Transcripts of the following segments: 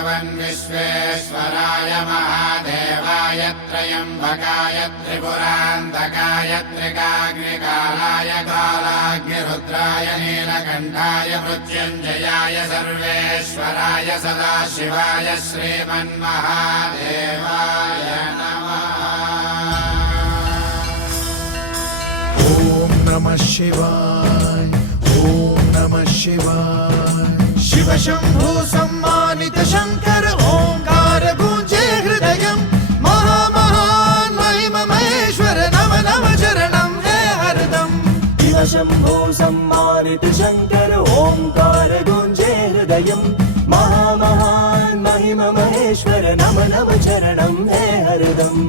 भगवन् विश्वेश्वराय महादेवाय त्र्यम्बकाय त्रिपुरान्तकाय त्रिकाग्निकालाय कालाग्निरुद्राय नीलकण्ठाय मृत्युञ्जयाय सर्वेश्वराय सदाशिवाय श्रीमन्महादेवाय नमः। ॐ नमः शिवाय, ॐ नमः शिवाय। शिव शंभो सम्मानित शंकर ओंकार गूंजे हृदयम्। महामहान् महिमहेश्वर नम नम चरणं हे हरदम्। शिव शंभो सम्मानित शंकर ओंकार गूंजे हृदयम्। महामहान् महिमहेश्वर नम नम चरणं हे हरदम्।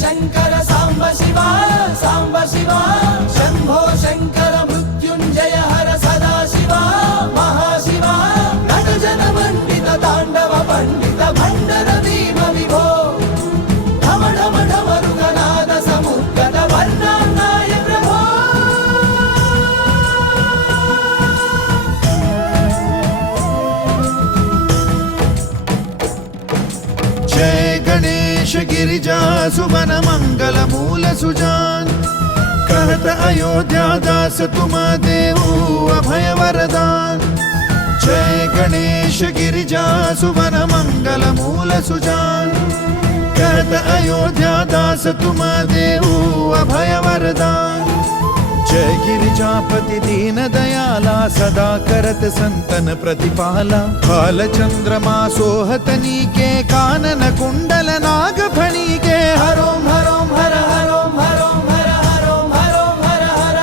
शंकर सांब शिवा सांब शिवा शंभो शंकर मृत्युंजय हर सदा शिवा महाशिवा नटजन मंडित तांडव पंडित भंडर भीम विभो ढम ढम ढमरुगनाद समुद्गत वर्णानाय प्रभो। जय गणेश गिरिजा सुवन मंगल मूल सुजान। कहत अयोध्या दास तुम देऊ अभय वरदान। जय गणेश गिरिजा सुवन मंगल मूल सुजान। कहत अयोध्या दास तुम देऊ अभय वरदान। जय गिरिजापति दीन दयाला सदा करत संतन प्रतिपाला। काल चंद्रमा सोहतनी के कानन कुंडल नाग फणी के। हरोम हरोम हर हरोम हरोम हर हरोम हरोम हर हर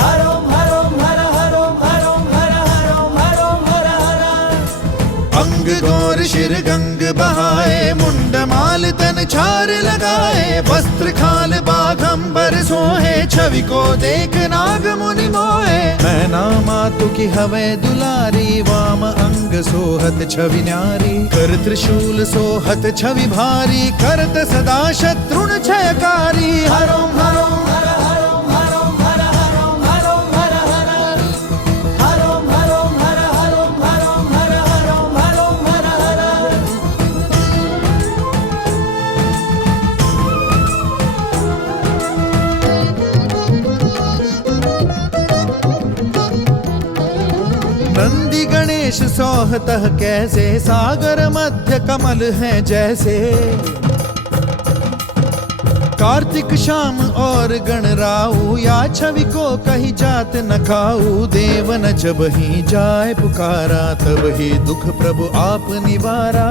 हरोम हरोम हर हरोम हरोम हर हरोम हरोम हर हर। अंग गौर शिर गंग बहाए मुंड माल तन छार लगाए। वस्त्र खाल बाघंबर सोहे छवि को देख नाग मुनि मोहे। मैना मातु की हवे दुलारी वाम अंग सोहत छवि न्यारी। कर त्रिशूल सोहत छवि भारी करत सदा शत्रुन क्षयकारी। हरोम हरोम हर हरोम हरोम हर हरोम हरोम हर हर हरोम हरोम हर हरोम हरोम हर हरोम हरोम हर हर। नंदी गणेश सोहतः कैसे सागर मध्य कमल है जैसे। कार्तिक शाम और गणराऊ या छवि को कही जात न खाऊ। देवन जब ही जाए पुकारा तब ही दुख प्रभु आप निवारा।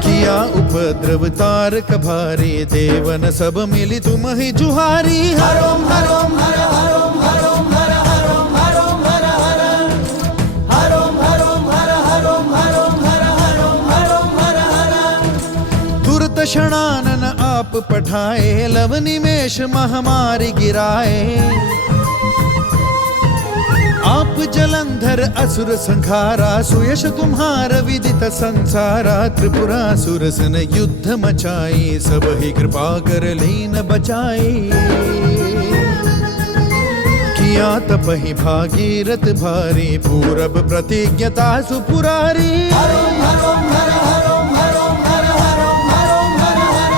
किया उपद्रव तारक भारी देवन सब मिली तुम ही जुहारी। हरोम हरोम हर हरोम हरोम हर हरोम हरोम हर हर हरोम हरोम हर हरोम हरोम हर हरोम हरोम हर हर। तुरत क्षणानन आप पठाए लव निमेष महामारी गिराए। आप जलंधर असुर संहारा सुयश तुम्हार विदित संसारा। त्रिपुरासुर सन युद्ध मचाई सब ही कृपा कर लीन बचाई। किया तपहि भागीरथ भारी पूरब प्रतिज्ञता सुपुरारी। हरोम हरोम हर हरोम हरोम हर हरोम हरोम हर हर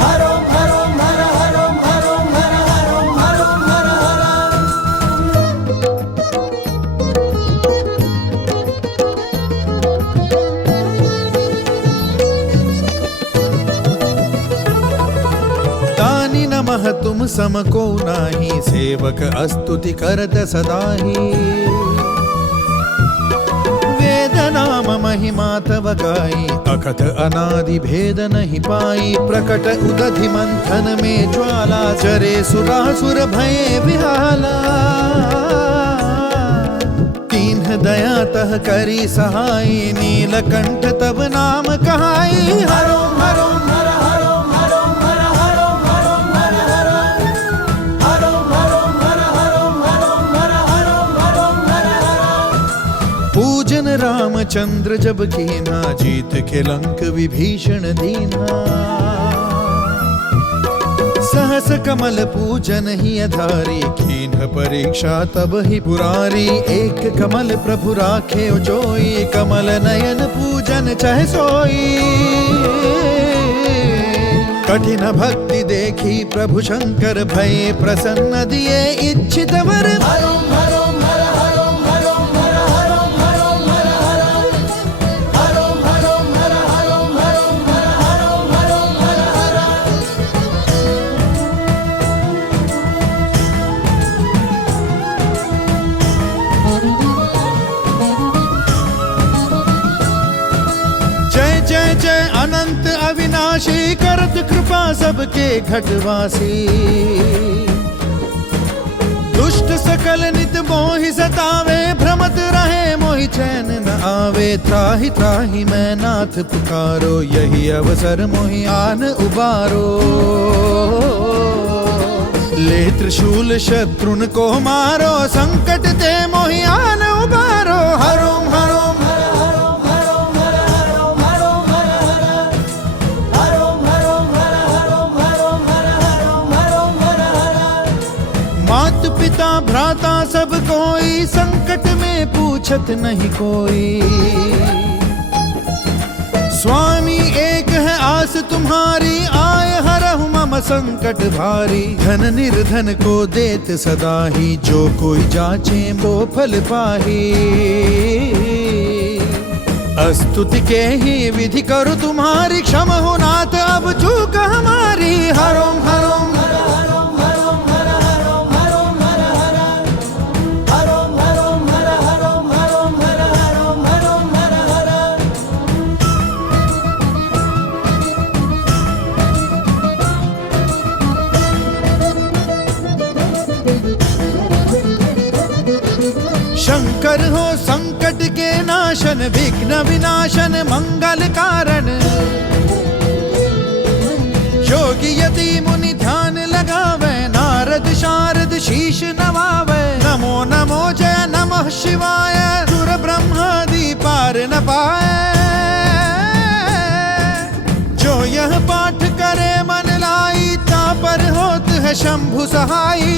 हरोम हरोम हर हरोम हरोम हर हरोम हरोम हर हर। दानी नमः तुम सम को नाही सेवक स्तुति करत सदाही। महिमा तव गाई, अकथ अनादि भेद नहीं पाई। प्रकट उदधि मंथन में ज्वाला, चरे सुरासुर भये विहाला। कीन्ह दया तह करी सहाई, नीलकंठ तब नाम कहाई। हरो हरो हर हरो हरो हर हरो हरो हर हर हरो हरो हर हरो हरो हर हरो हरो हर हर। पूजन रामचंद्र जब कीना, जीत के लंक विभीषण दीना। सहस कमल पूजन ही अधारी, कीन्ह परीक्षा तब ही पुरारी। एक कमल प्रभु राखे जोई, कमल नयन पूजन चह सोई। कठिन भक्ति देखी प्रभु शंकर, भये प्रसन्न दिए इच्छित वर। हरो हरो हर हरो हरो हर हरो हरो हर हर हरो हरो हर हरो हरो हर हरो हरो हर हर। जय जय जय अनंत अविनाशी, करत कृपा सबके घटवासी। दुष्ट सकल नित मोहि सतावे, भ्रमत रहे मोहि चैन न आवे। त्राहि त्राहि मैं नाथ पुकारो, यही अवसर मोहि आन उबारो। ले त्रिशूल शत्रुन को मारो, संकट ते मोहि आन उबारो। हरो हरो हर हरो हरो हर हरो हरो हर हर हरो हरो हर हरो हरो हर हरो हरो हर हर। मात पिता भ्राता सब कोई, संकट में पूछत नहीं कोई। स्वामी एक है आस तुम्हारी, आए हरहु मम संकट भारी। धन निर्धन को देत सदा ही, जो कोई जाचे वो फल पाही। स्तुति के ही विधि करो तुम्हारी, क्षम हो नाथ अब चूक हमारी। हरो हरो हर हरो हरो हर हरो हरो हर हर हरो हरो हर हरो हरो हर हरो हरो हर हर। शंकर हो संकट के नाशन, विघ्न विनाशन मंगल कारण। योगी यति मुनि ध्यान लगावे, नारद शारद शीश नवावे। नमो नमो जय नमः शिवाय, सुर ब्रह्मादि पार न पाए। जो यह पाठ करे मन लाई, ता पर होत है शंभु सहाई।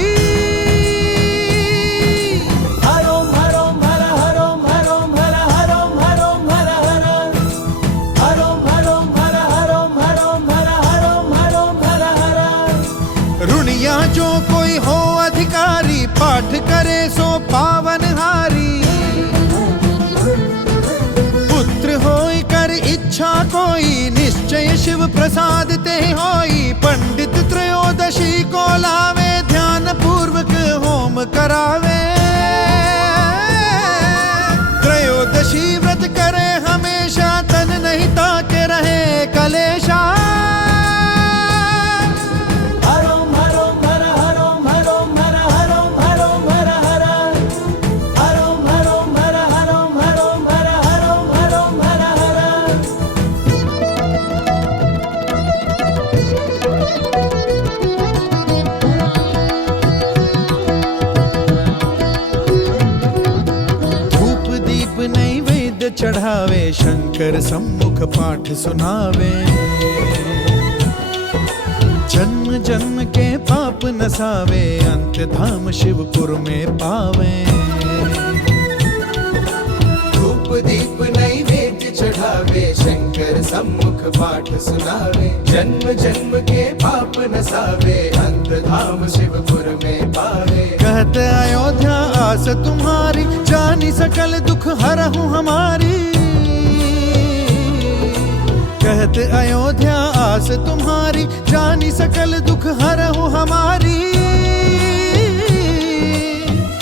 हरो हरो हर हरो हरो हर हरो हरो हर हर हरो हरो हर हरो हरो हर हरो हरो हर हर। रुनिया जो कोई हो अधिकारी, पाठ करे सो पावन हारी। पुत्र होई कर इच्छा कोई, निश्चय शिव प्रसाद ते होई। पंडित त्रयोदशी को लावे, ध्यान पूर्वक होम करावे। त्रयोदशी व्रत करे हमेशा, तन नहीं ताके रहे कलेशा। हरो हरो हर हरो हरो हर हरो हरो हर हर हरो हरो हर हरो हरो हर हरो हरो हर हर। धूप दीप नैवेद्य चढ़ावे, शंकर सम्मुख पाठ सुनावे। जन्म जन्म के पाप नसावे, अंत धाम शिवपुर में पावे। धूप दीप नैवेद्य चढ़ावे, शंकर सम्मुख पाठ सुनावे। जन्म जन्म के पाप नसावे, अंत धाम शिवपुर में पावे। कहत अयोध्या आस तुम्हारी, जानी सकल दुख हरहु हमारी। कहत अयोध्या आस तुम्हारी, जानी सकल दुख हरहु हमारी।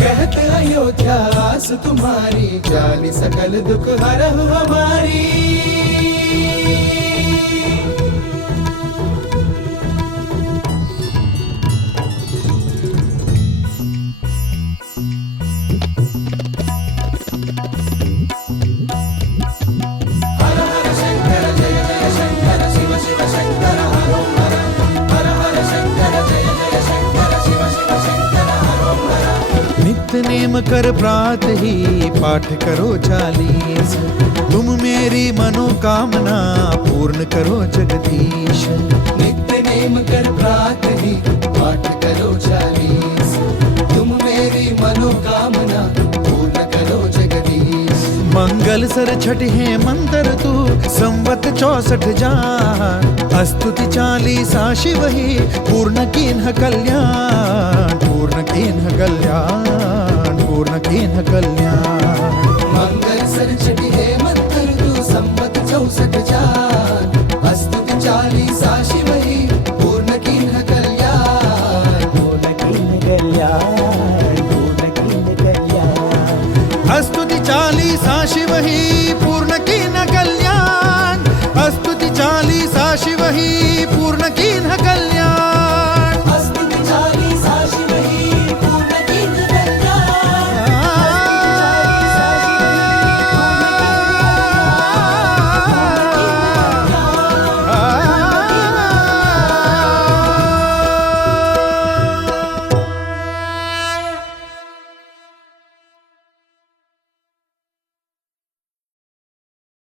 कहत अयोध्या आस तुम्हारी, जानी सकल दुख हरहु हमारी। नित्य नेम कर प्रात ही पाठ करो 40, तुम मेरी मनोकामना पूर्ण करो जगदीश। नित्य नेम कर प्रात ही पाठ करो 40, तुम मेरी मनोकामना पूर्ण करो जगदीश। मंगल सर छठ है मंत्र तू संवत 64 जान, स्तुति 40 शिव ही पूर्ण कीन्ह कल्याण, पूर्ण कीन्ह कल्याण, पूर्ण कीन्ह कल्याण। मंगल सर छठी हे मंत्र तू संवत 64 जान, स्तुति 40 शिव ही पूर्ण कीन्ह कल्याण, पूर्ण कीन्ह कल्याण, पूर्ण कीन्ह कल्याण। स्तुति 40 शिव ही पूर्ण कीन्ह कल्याण, स्तुति 40 शिव ही पूर्ण कीन्ह कल्याण।